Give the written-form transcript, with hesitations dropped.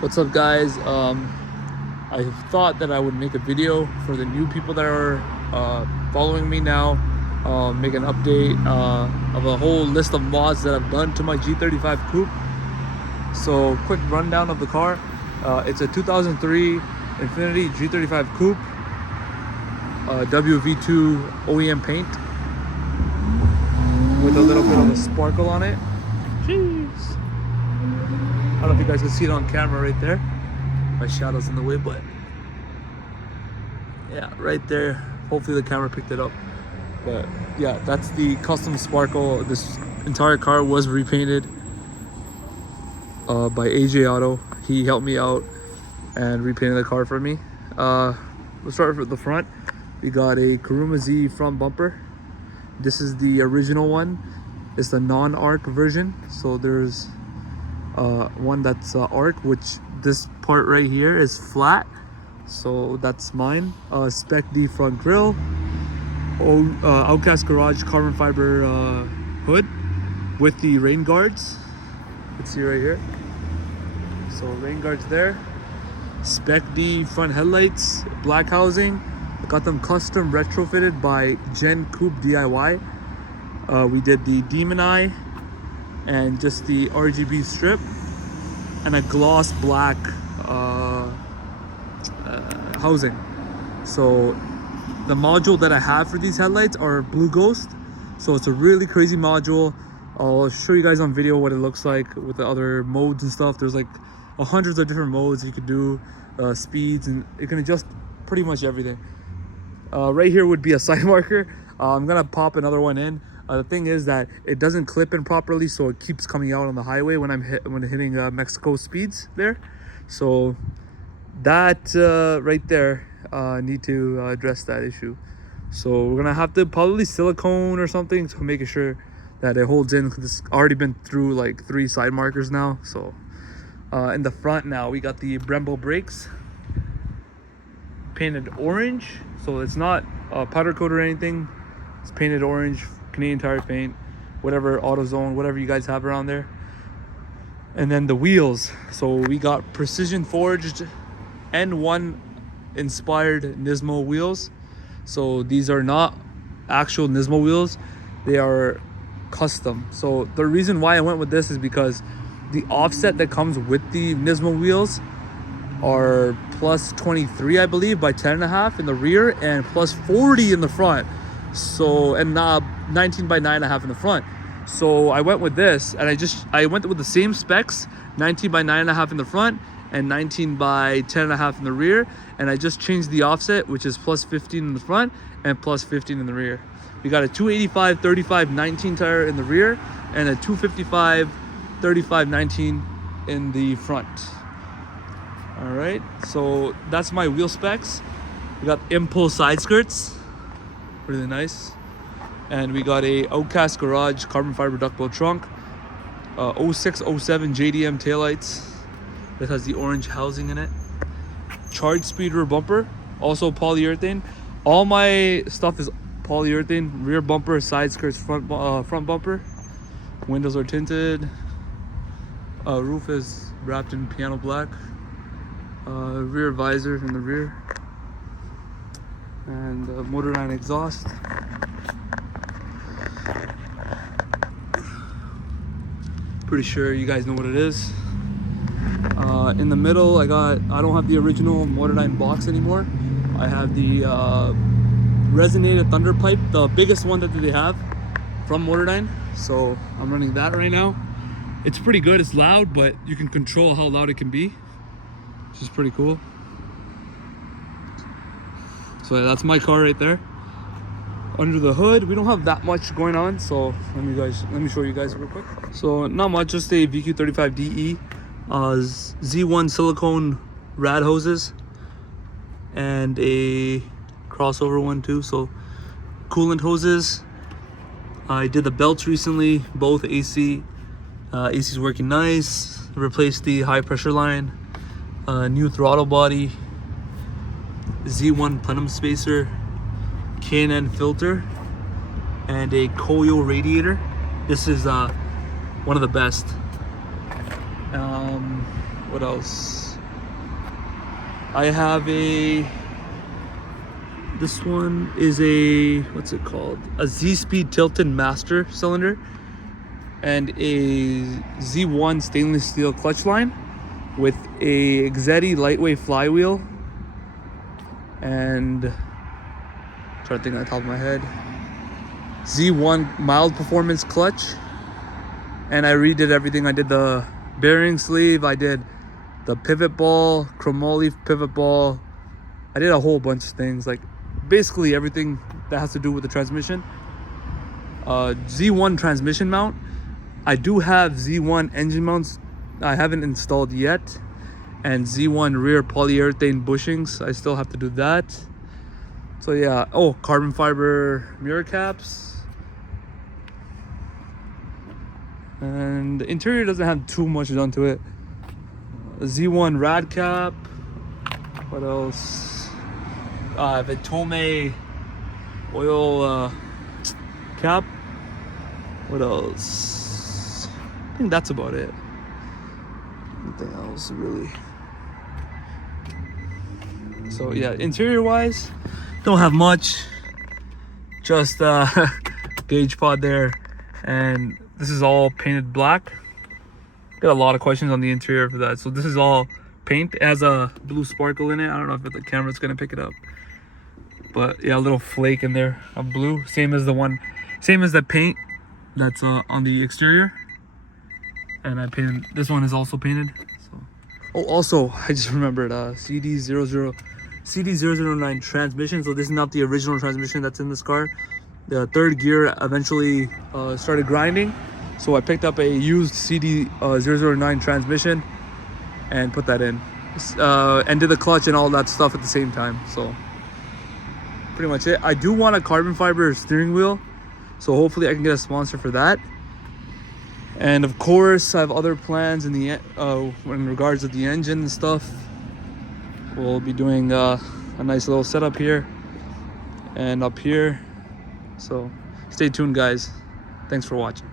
What's up, guys? I thought that I would make a video for the new people that are following me now, make an update of a whole list of mods that I've done to my G35 coupe. So quick rundown of the car. It's a 2003 Infiniti G35 coupe, WV2 OEM paint with a little bit of a sparkle on it. Jeez. I don't know if you guys can see it on camera right there. My shadow's in the way, but yeah, right there. Hopefully the camera picked it up. But yeah, that's the custom sparkle. This entire car was repainted by AJ Auto. He helped me out and repainted the car for me. We'll start with the front. We got a KurumaZ front bumper. This is the original one. It's the non-arc version. So there's one that's arc, which this part right here is flat, so that's mine. Spec D front grille, Outcast Garage carbon fiber hood with the rain guards. You can see right here. So rain guards there. Spec D front headlights, black housing. I got them custom retrofitted by Gen Coupe DIY. We did the Demon Eye and just the RGB strip and a gloss black housing. So the module that I have for these headlights are Blue Ghost, so it's a really crazy module. I'll show you guys on video what it looks like with the other modes and stuff. There's like hundreds of different modes you could do, speeds, and it can adjust pretty much everything. Right here would be a side marker. I'm gonna pop another one in. The thing is that it doesn't clip in properly, so it keeps coming out on the highway when I'm hitting Mexico speeds there. So that right there, need to address that issue. So we're gonna have to probably silicone or something to make sure that it holds in, because it's already been through like 3 side markers now. So in the front now, we got the Brembo Brakes painted orange. So it's not powder coat or anything. It's painted orange. Canadian Tire paint, whatever, AutoZone, whatever you guys have around there. And then the wheels, so we got precision forged N1 inspired Nismo wheels. So these are not actual Nismo wheels, they are custom. So the reason why I went with this is because the offset that comes with the Nismo wheels are plus 23, I believe, by 10.5 in the rear and plus 40 in the front. So, and 19 by 9.5 in the front. So I went with this, and I went with the same specs, 19 by 9.5 in the front and 19 by 10.5 in the rear, and I just changed the offset, which is plus 15 in the front and plus 15 in the rear. We got a 285 35 19 tire in the rear and a 255 35 19 in the front. All right, so that's my wheel specs. We got Impul side skirts, really nice. And we got a Outcast Garage carbon fiber duckbill trunk, 0607 JDM taillights that has the orange housing in it. ChargeSpeed rear bumper, also polyurethane. All my stuff is polyurethane. Rear bumper, side skirts, front bumper. Windows are tinted. Roof is wrapped in piano black. Rear visor in the rear. And Motordyne exhaust. Pretty sure you guys know what it is. In the middle, I don't have the original Motordyne box anymore. I have the resonated thunder pipe, the biggest one that they have from Motordyne. So I'm running that right now. It's pretty good. It's loud, but you can control how loud it can be, which is pretty cool. So that's my car right there. Under the hood, we don't have that much going on, so let me show you guys real quick. So not much, just a VQ35DE, Z1 silicone rad hoses, and a crossover one too. So coolant hoses. I did the belts recently, both AC. AC's working nice. Replaced the high pressure line. New throttle body. Z1 Plenum Spacer. K&N filter and a KOYO radiator. This is one of the best. What else? I have a, this one is a, what's it called? A ZSpeed Tilton master cylinder and a Z1 stainless steel clutch line with a Exedy lightweight flywheel and, I'm trying to think on the top of my head, Z1 mild performance clutch. And I redid everything. I did the bearing sleeve, I did the pivot ball, Chromoly pivot ball. I did a whole bunch of things, like basically everything that has to do with the transmission. Z1 transmission mount. I do have Z1 engine mounts I haven't installed yet, and Z1 rear polyurethane bushings. I still have to do that. So yeah. Oh, carbon fiber mirror caps. And the interior doesn't have too much done to it. A Z1 rad cap. What else? I have a Tome oil cap. What else? I think that's about it. Nothing else really. So yeah, interior wise, don't have much. Just gauge pod there, and this is all painted black. Got a lot of questions on the interior for that. So this is all paint. It has a blue sparkle in it. I don't know if the camera's gonna pick it up, but yeah, a little flake in there of blue. Same as the paint that's on the exterior. And I painted, this one is also painted. So. Oh, also, I just remembered CD009 transmission. So this is not the original transmission that's in this car. The third gear eventually started grinding. So I picked up a used CD009 transmission and put that in. And did the clutch and all that stuff at the same time. So pretty much it. I do want a carbon fiber steering wheel. So hopefully I can get a sponsor for that. And of course, I have other plans in the in regards to the engine and stuff. We'll be doing a nice little setup here and up here. So stay tuned, guys. Thanks for watching.